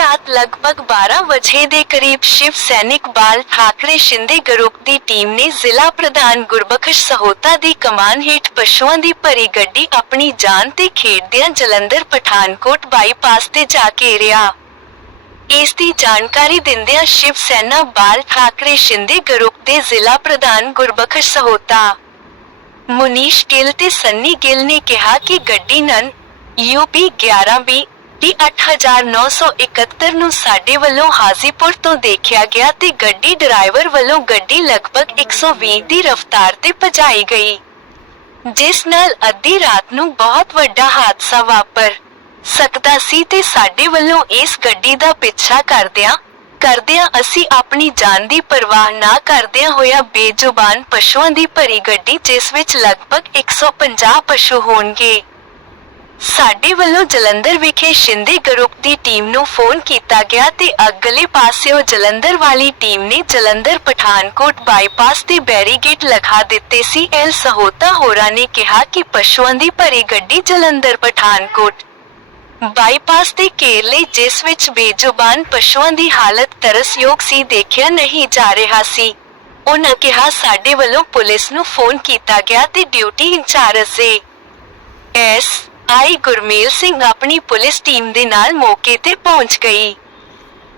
ਰਾਤ ਲਗਭਗ 12 ਵਜੇ ਦੇ ਕਰੀਬ ਸ਼ਿਵ ਸੈਨਿਕ ਬਾਲ ਠਾਕਰੇ ਸ਼ਿੰਦੇ ਗਰੁੱਪ ਦੀ ਟੀਮ ਨੇ ਜ਼ਿਲ੍ਹਾ ਪ੍ਰਧਾਨ ਗੁਰਬਖਸ਼ ਸਹੋਤਾ ਦੀ ਕਮਾਨ ਹੇਠ ਪਸ਼ੂਆਂ ਦੀ ਭਰੀ ਗੱਡੀ ਆਪਣੀ ਜਾਨ ਤੇ ਖੇਡਦਿਆਂ ਜਲੰਧਰ ਪਠਾਨਕੋਟ ਬਾਈਪਾਸ ਤੇ ਜਾ ਘੇਰਿਆ ਇਸ ਦੀ ਜਾਣਕਾਰੀ ਦਿੰਦਿਆਂ ਸ਼ਿਵ ਸੈਨਾ ਬਾਲ ਠਾਕਰੇ ਸ਼ਿੰਦੇ ਗਰੁੱਪ ਦੇ ਜ਼ਿਲ੍ਹਾ ਪ੍ਰਧਾਨ ਗੁਰਬਖਸ਼ ਸਹੋਤਾ ਮੁਨੀਸ਼ ਗਿੱਲ ਤੇ ਸੰਨੀ ਗਿੱਲ ਨੇ ਕਿਹਾ ਕਿ ਗੱਡੀ ਨਨ ਯੂਪੀ 11B ਦੀ 8971 ਨੂੰ ਸਾਡੇ ਵੱਲੋਂ ਹਾਜ਼ੀਪੁਰ ਤੋਂ ਦੇਖਿਆ ਗਿਆ ਤੇ ਗੱਡੀ ਡਰਾਈਵਰ ਵੱਲੋਂ ਗੱਡੀ ਲਗਭਗ 120 ਦੀ ਰਫ਼ਤਾਰ ਤੇ ਭਜਾਈ ਗਈ, ਜਿਸ ਨਾਲ ਅੱਧੀ ਰਾਤ ਨੂੰ ਬਹੁਤ ਵੱਡਾ ਹਾਦਸਾ ਵਾਪਰ। ਸਕਦਾ ਸੀ ਤੇ ਸਾਡੇ ਵੱਲੋਂ ਇਸ ਗੱਡੀ ਦਾ ਪਿੱਛਾ ਕਰਦਿਆਂ ਕਰਦਿਆਂ ਅਸੀਂ ਆਪਣੀ ਜਾਨ ਦੀ ਪਰਵਾਹ ਨਾ ਕਰਦਿਆਂ ਹੋਇਆ ਬੇਜ਼ੁਬਾਨ ਪਸ਼ੂਆਂ ਦੀ ਭਰੀ ਗੱਡੀ, ਜਿਸ ਵਿੱਚ ਲਗਭਗ 150 ਪਸ਼ੂ ਹੋਣਗੇ। ਸਾਡੇ ਵੱਲੋਂ ਜਲੰਧਰ ਵਿਖੇ ਸ਼ਿੰਦੇ ਗਰੁੱਪ ਦੀ ਟੀਮ ਨੂੰ ਫੋਨ ਕੀਤਾ ਗਿਆ ਤੇ ਅਗਲੇ ਪਾਸਿਓਂ ਜਲੰਧਰ ਵਾਲੀ ਟੀਮ ਨੇ ਜਲੰਧਰ ਪਠਾਨਕੋਟ ਬਾਈਪਾਸ ਤੇ ਬੈਰੀਗੇਟ ਲਗਾ ਦਿੱਤੇ ਸੀ। ਐਲ ਸਹੋਤਾ ਹੋਰਾਂ ਨੇ ਕਿਹਾ ਕਿ ਪਸ਼ੂਆਂ ਦੀ ਭਰੀ ਗੱਡੀ ਜਲੰਧਰ ਪਠਾਨਕੋਟ ਬਾਈਪਾਸ ਤੇ ਕੇਰਲੇ ਜਿਸ ਵਿੱਚ ਬੇਜ਼ੁਬਾਨ ਪਸ਼ੂਆਂ ਦੀ ਹਾਲਤ ਤਰਸਯੋਗ ਸੀ, ਦੇਖਿਆ ਨਹੀਂ ਜਾ ਰਿਹਾ ਸੀ। ਉਹਨਾਂ ਕਿਹਾ, ਸਾਡੇ ਵੱਲੋਂ ਪੁਲਿਸ ਨੂੰ ਫੋਨ ਕੀਤਾ ਗਿਆ ਤੇ ਡਿਊਟੀ ਇੰਚਾਰਜ ਸੇ ਐਸ ਆਈ ਗੁਰਮੇਲ ਸਿੰਘ ਆਪਣੀ ਪੁਲਿਸ ਟੀਮ ਦੇ ਨਾਲ ਮੌਕੇ ਤੇ ਪਹੁੰਚ ਗਈ।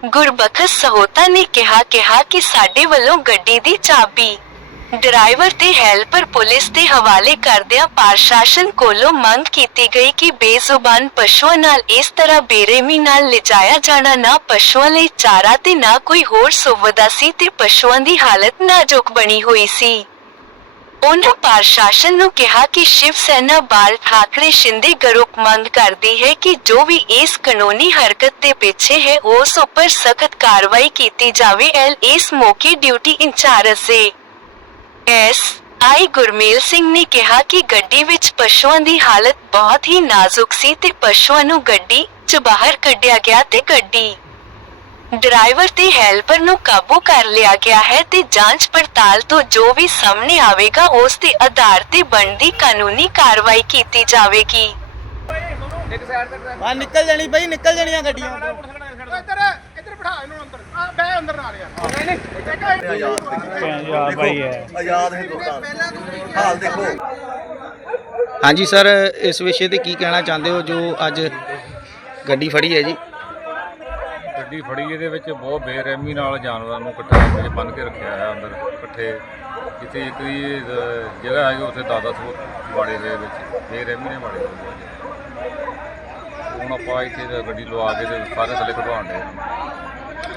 ਗੁਰਬਖਸ਼ ਸਹੋਤਾ ਨੇ ਕਿਹਾ ਕਿਹਾ ਕਿ ਸਾਡੇ ਵੱਲੋਂ ਗੱਡੀ ਦੀ ਚਾਬੀ, ਡਰਾਈਵਰ ਤੇ ਹੈਲਪਰ ਪੁਲਿਸ ਦੇ ਹਵਾਲੇ ਕਰਦਿਆਂ ਪ੍ਰਸ਼ਾਸਨ ਕੋਲੋਂ ਮੰਗ ਕੀਤੀ ਗਈ ਕਿ ਬੇਜ਼ੁਬਾਨ ਪਸ਼ੂਆਂ ਨਾਲ ਇਸ ਤਰ੍ਹਾਂ ਬੇਰਹਿਮੀ ਨਾਲ ਲਿਜਾਇਆ ਜਾਣਾ ਨਾ ਪਸ਼ੂਆਂ ਲਈ ਚਾਰਾ ਤੇ ਨਾ ਕੋਈ ਹੋਰ ਸੁਵਿਧਾ ਸੀ ਤੇ ਪਸ਼ੂਆਂ ਦੀ ਹਾਲਤ ਨਾਜ਼ੁਕ ਬਣੀ ਹੋਈ ਸੀ। ਉਹਨਾਂ ਪ੍ਰਸ਼ਾਸਨ ਨੂੰ ਕਿਹਾ ਕਿ ਸ਼ਿਵ ਸੈਨਾ ਬਾਲ ਠਾਕਰੇ ਸ਼ਿੰਦੇ ਗਰੁੱਪ ਮੰਗ ਕਰਦੀ ਹੈ ਕਿ ਜੋ ਵੀ ਇਸ ਕਾਨੂੰਨੀ ਹਰਕਤ ਦੇ ਪਿੱਛੇ ਹੈ, ਉਸ ਉੱਪਰ ਸਖਤ ਕਾਰਵਾਈ ਕੀਤੀ ਜਾਵੇ। ਐਲ, ਇਸ ਮੌਕੇ ਡਿਊਟੀ ਇੰਚਾਰਜ ਸੇ ਐਸ ਆਈ ਗੁਰਮੇਲ ਸਿੰਘ ਨੇ ਕਿਹਾ ਕਿ ਗੱਡੀ ਵਿੱਚ ਪਸ਼ੂਆਂ ਦੀ ਹਾਲਤ ਬਹੁਤ ਹੀ ਨਾਜ਼ੁਕ ਸੀ ਤੇ ਪਸ਼ੂਆਂ ਨੂੰ ਗੱਡੀ 'ਚ ਬਾਹਰ ਕੱਢਿਆ ਗਿਆ ਤੇ ਗੱਡੀ ਡਰਾਈਵਰ ਤੇ ਹੈਲਪਰ ਨੂੰ ਕਾਬੂ ਕਰ ਲਿਆ ਗਿਆ ਹੈ ਤੇ ਜਾਂਚ ਪੜਤਾਲ ਤੋਂ ਜੋ ਵੀ ਸਾਹਮਣੇ ਆਵੇਗਾ ਉਸ ਦੇ ਆਧਾਰ ਤੇ ਬਣਦੀ ਕਾਨੂੰਨੀ ਕਾਰਵਾਈ ਕੀਤੀ ਜਾਵੇਗੀ। ਆ ਨਿਕਲ ਜਾਣੀ ਬਈ ਨਿਕਲ ਜਾਣੀਆਂ ਗੱਡੀਆਂ। ਇੱਧਰ ਇੱਧਰ ਬਿਠਾ ਇਹਨੂੰ ਅੰਦਰ। ਆ ਬੈ ਅੰਦਰ ਨਾਲ ਯਾਰ। ਆਜ਼ਾਦ ਭਾਈ ਹੈ ਆਜ਼ਾਦ ਹਿੰਦੁਸਤਾਨ ਹਾਲ ਦੇਖੋ। ਹਾਂਜੀ ਸਰ ਇਸ ਵਿਸ਼ੇ ਤੇ ਕੀ ਕਹਿਣਾ ਚਾਹੁੰਦੇ ਹੋ ਜੋ ਅੱਜ ਗੱਡੀ ਫੜੀ ਹੈ ਜੀ? ਗੱਡੀ ਫੜੀ ਇਹਦੇ ਵਿੱਚ ਬਹੁਤ ਬੇਰਹਿਮੀ ਨਾਲ ਜਾਨਵਰਾਂ ਨੂੰ ਇਕੱਠੇ ਵਿੱਚ ਬੰਨ ਕੇ ਰੱਖਿਆ ਹੈ ਅੰਦਰ ਇਕੱਠੇ। ਜਿੱਥੇ ਇੱਕ ਦੀ ਅਹ, ਜਗ੍ਹਾ ਹੈਗੀ ਉੱਥੇ 10 ਸੌ ਬਾੜੇ ਦੇ ਵਿੱਚ ਬੇਰਹਿਮੀ ਨੇ ਬਾੜੇ ਹੋਏ ਨੇ। ਹੁਣ ਆਪਾਂ ਇੱਥੇ ਤਾਂ ਗੱਡੀ ਲਵਾ ਕੇ ਤੇ ਸਾਰੇ ਥੱਲੇ ਕਢਵਾਉਣ ਦੇ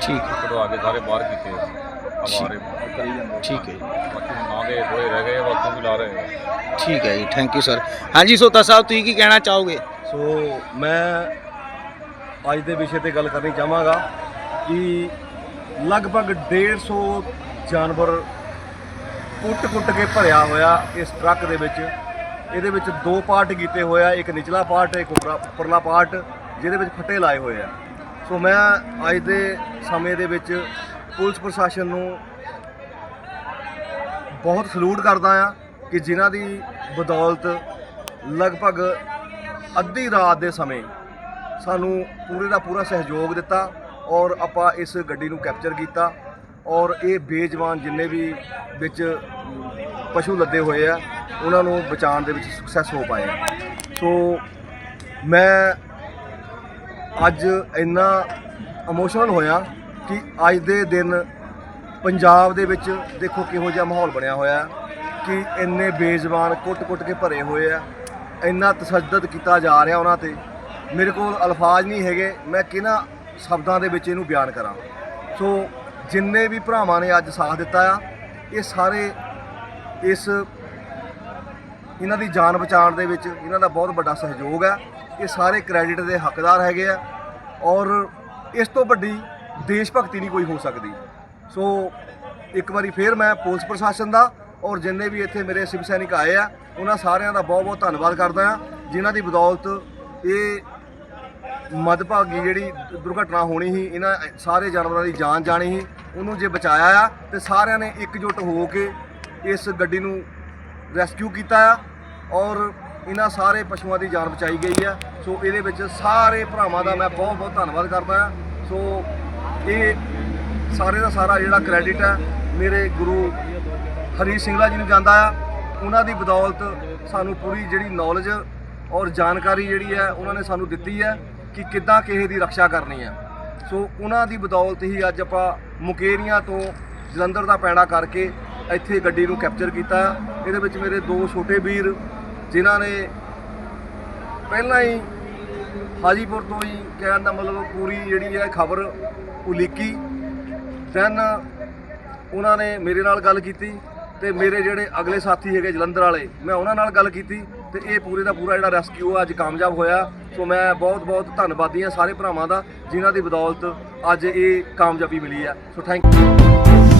ਠੀਕ। ਕਢਵਾ ਕੇ ਸਾਰੇ ਬਾਹਰ ਕੀਤੇ ਹਮਾਰੇ ਠੀਕ। ਹੈ ਜੀ। ਬਾਕੀ ਨਾ ਦੇ ਹੋਏ ਰਹਿ ਗਏ ਬਾਕੀ ਵੀ ਲਾ ਰਹੇ ਆ। ਠੀਕ ਹੈ ਜੀ ਥੈਂਕ ਯੂ ਸਰ ਹਾਂਜੀ ਸੋਤਾ ਸਾਹਿਬ ਤੁਸੀਂ ਕੀ ਕਹਿਣਾ ਚਾਹੋਗੇ? ਸੋ ਮੈਂ ਅੱਜ ਦੇ ਵਿਸ਼ੇ ਤੇ ਗੱਲ ਕਰਨੀ ਚਾਹਾਂਗਾ ਕਿ ਲਗਭਗ 150 ਜਾਨਵਰ ਕੁੱਟ-ਕੁੱਟ ਕੇ ਭਰਿਆ ਹੋਇਆ ਇਸ ਟਰੱਕ ਦੇ ਵਿੱਚ। ਇਹਦੇ ਵਿੱਚ ਦੋ ਪਾਰਟ ਕੀਤੇ ਹੋਇਆ ਇੱਕ ਨਿਚਲਾ ਪਾਰਟ ਇੱਕ ਉੱਪਰਾ- ਉੱਪਰਲਾ ਪਾਰਟ, ਜਿਹਦੇ ਵਿੱਚ ਫੱਟੇ ਲਾਏ ਹੋਏ ਆ। ਸੋ ਮੈਂ ਅੱਜ ਦੇ ਸਮੇਂ ਦੇ ਵਿੱਚ ਪੁਲਿਸ ਪ੍ਰਸ਼ਾਸਨ ਨੂੰ ਬਹੁਤ ਸਲੂਟ ਕਰਦਾ ਆ ਕਿ ਜਿਨ੍ਹਾਂ ਦੀ ਬਦੌਲਤ ਲਗਭਗ ਅੱਧੀ ਰਾਤ ਦੇ ਸਮੇਂ ਸਾਨੂੰ ਪੂਰੇ ਦਾ ਪੂਰਾ ਸਹਿਯੋਗ ਦਿੱਤਾ ਔਰ ਆਪਾਂ ਇਸ ਗੱਡੀ ਨੂੰ ਕੈਪਚਰ ਕੀਤਾ ਔਰ ਇਹ ਬੇਜਵਾਨ ਜਿੰਨੇ ਵੀ ਵਿੱਚ ਪਸ਼ੂ ਲੱਦੇ ਹੋਏ ਆ, ਉਹਨਾਂ ਨੂੰ ਬਚਾਉਣ ਦੇ ਵਿੱਚ ਸਕਸੈਸ ਹੋ ਪਾਏ ਸੋ ਮੈਂ ਅੱਜ ਇੰਨਾ ਇਮੋਸ਼ਨਲ ਹੋਇਆ ਕਿ ਅੱਜ ਦੇ ਦਿਨ ਪੰਜਾਬ ਦੇ ਵਿੱਚ ਦੇਖੋ ਕਿਹੋ ਜਿਹਾ ਮਾਹੌਲ ਬਣਿਆ ਹੋਇਆ ਕਿ ਇੰਨੇ ਬੇਜ਼ਬਾਨ ਕੁੱਟ-ਕੁੱਟ ਕੇ ਭਰੇ ਹੋਏ ਆ, ਇੰਨਾ ਤਸ਼ੱਦਦ ਕੀਤਾ ਜਾ ਰਿਹਾ ਉਹਨਾਂ ਤੇ ਮੇਰੇ ਕੋਲ ਅਲਫਾਜ਼ ਨਹੀਂ ਹੈਗੇ, ਮੈਂ ਕਿਹਨਾਂ ਸ਼ਬਦਾਂ ਦੇ ਵਿੱਚ ਇਹਨੂੰ ਬਿਆਨ ਕਰਾਂ। ਸੋ ਜਿੰਨੇ ਵੀ ਭਰਾਵਾਂ ਨੇ ਅੱਜ ਸਾਥ ਦਿੱਤਾ ਆ, ਇਹ ਸਾਰੇ ਇਸ ਇਹਨਾਂ ਦੀ ਜਾਨ ਬਚਾਉਣ ਦੇ ਵਿੱਚ ਇਹਨਾਂ ਦਾ ਬਹੁਤ ਵੱਡਾ ਸਹਿਯੋਗ ਹੈ ਇਹ ਸਾਰੇ ਕ੍ਰੈਡਿਟ ਦੇ ਹੱਕਦਾਰ ਹੈਗੇ ਆ ਔਰ ਇਸ ਤੋਂ ਵੱਡੀ ਦੇਸ਼ ਭਗਤੀ ਨਹੀਂ ਕੋਈ ਹੋ ਸਕਦੀ। ਸੋ ਇੱਕ ਵਾਰੀ ਫੇਰ ਮੈਂ ਪੁਲਿਸ ਪ੍ਰਸ਼ਾਸਨ ਦਾ ਔਰ ਜਿੰਨੇ ਵੀ ਇੱਥੇ ਮੇਰੇ ਸਿਵ ਸੈਨਿਕ ਆਏ ਆ, ਉਹਨਾਂ ਸਾਰਿਆਂ ਦਾ ਬਹੁਤ ਬਹੁਤ ਧੰਨਵਾਦ ਕਰਦਾ ਆ, ਜਿਨ੍ਹਾਂ ਦੀ ਬਦੌਲਤ ਇਹ ਮਦਭਾਗੀ ਜਿਹੜੀ ਦੁਰਘਟਨਾ ਹੋਣੀ ਸੀ, ਇਹਨਾਂ ਸਾਰੇ ਜਾਨਵਰਾਂ ਦੀ ਜਾਨ ਜਾਣੀ ਸੀ, ਉਹਨੂੰ ਜੇ ਬਚਾਇਆ ਆ, ਤੇ ਸਾਰਿਆਂ ਨੇ ਇਕਜੁੱਟ ਹੋ ਕੇ ਇਸ ਗੱਡੀ ਨੂੰ ਰੈਸਕਿਊ ਕੀਤਾ ਆ, ਔਰ ਇਹਨਾਂ ਸਾਰੇ ਪਸ਼ੂਆਂ ਦੀ ਜਾਨ ਬਚਾਈ ਗਈ ਆ। ਸੋ ਇਹਦੇ ਵਿੱਚ ਸਾਰੇ ਭਰਾਵਾਂ ਦਾ ਮੈਂ ਬਹੁਤ ਬਹੁਤ ਧੰਨਵਾਦ ਕਰਦਾ ਆ। ਸੋ ਇਹ ਸਾਰੇ ਦਾ ਸਾਰਾ ਜਿਹੜਾ ਕ੍ਰੈਡਿਟ ਹੈ ਮੇਰੇ ਗੁਰੂ ਹਰੀ ਸਿੰਘਲਾ ਜੀ ਨੂੰ ਜਾਂਦਾ ਆ। ਉਹਨਾਂ ਦੀ ਬਦੌਲਤ ਸਾਨੂੰ ਪੂਰੀ ਜਿਹੜੀ ਨੌਲੇਜ ਔਰ ਜਾਣਕਾਰੀ ਜਿਹੜੀ ਹੈ ਉਹਨਾਂ ਨੇ ਸਾਨੂੰ ਦਿੱਤੀ ਹੈ ਕਿ ਕਿੱਦਾਂ ਕਿਸੇ ਦੀ ਰੱਖਿਆ ਕਰਨੀ ਹੈ। ਸੋ ਉਹਨਾਂ ਦੀ ਬਦੌਲਤ ਹੀ ਅੱਜ ਆਪਾਂ ਮੁਕੇਰੀਆਂ ਤੋਂ ਜਲੰਧਰ ਦਾ ਪੈੜਾ ਕਰਕੇ ਇੱਥੇ ਗੱਡੀ ਨੂੰ ਕੈਪਚਰ ਕੀਤਾ ਇਹਦੇ ਵਿੱਚ ਮੇਰੇ ਦੋ ਛੋਟੇ ਵੀਰ, ਜਿਨ੍ਹਾਂ ਨੇ ਪਹਿਲਾਂ ਹੀ ਹਾਜੀਪੁਰ ਤੋਂ ਹੀ ਕਹਿਣ ਦਾ ਮਤਲਬ ਪੂਰੀ ਜਿਹੜੀ ਹੈ ਖਬਰ ਉਲੀਕੀ। ਦੈਨ ਉਹਨਾਂ ਨੇ ਮੇਰੇ ਨਾਲ ਗੱਲ ਕੀਤੀ ਤੇ ਮੇਰੇ ਜਿਹੜੇ ਅਗਲੇ ਸਾਥੀ ਹੈਗੇ ਜਲੰਧਰ ਵਾਲੇ, ਮੈਂ ਉਹਨਾਂ ਨਾਲ ਗੱਲ ਕੀਤੀ। ਤੇ ਇਹ ਪੂਰੇ ਦਾ ਪੂਰਾ ਜਿਹੜਾ ਰੈਸਕਿਊ ਅੱਜ ਕਾਮਯਾਬ ਹੋਇਆ। ਸੋ ਮੈਂ ਬਹੁਤ ਬਹੁਤ ਧੰਨਵਾਦੀ ਹਾਂ ਸਾਰੇ ਭਰਾਵਾਂ ਦਾ, ਜਿਨ੍ਹਾਂ ਦੀ ਬਦੌਲਤ ਅੱਜ ਇਹ ਕਾਮਯਾਬੀ ਮਿਲੀ ਹੈ। So thank you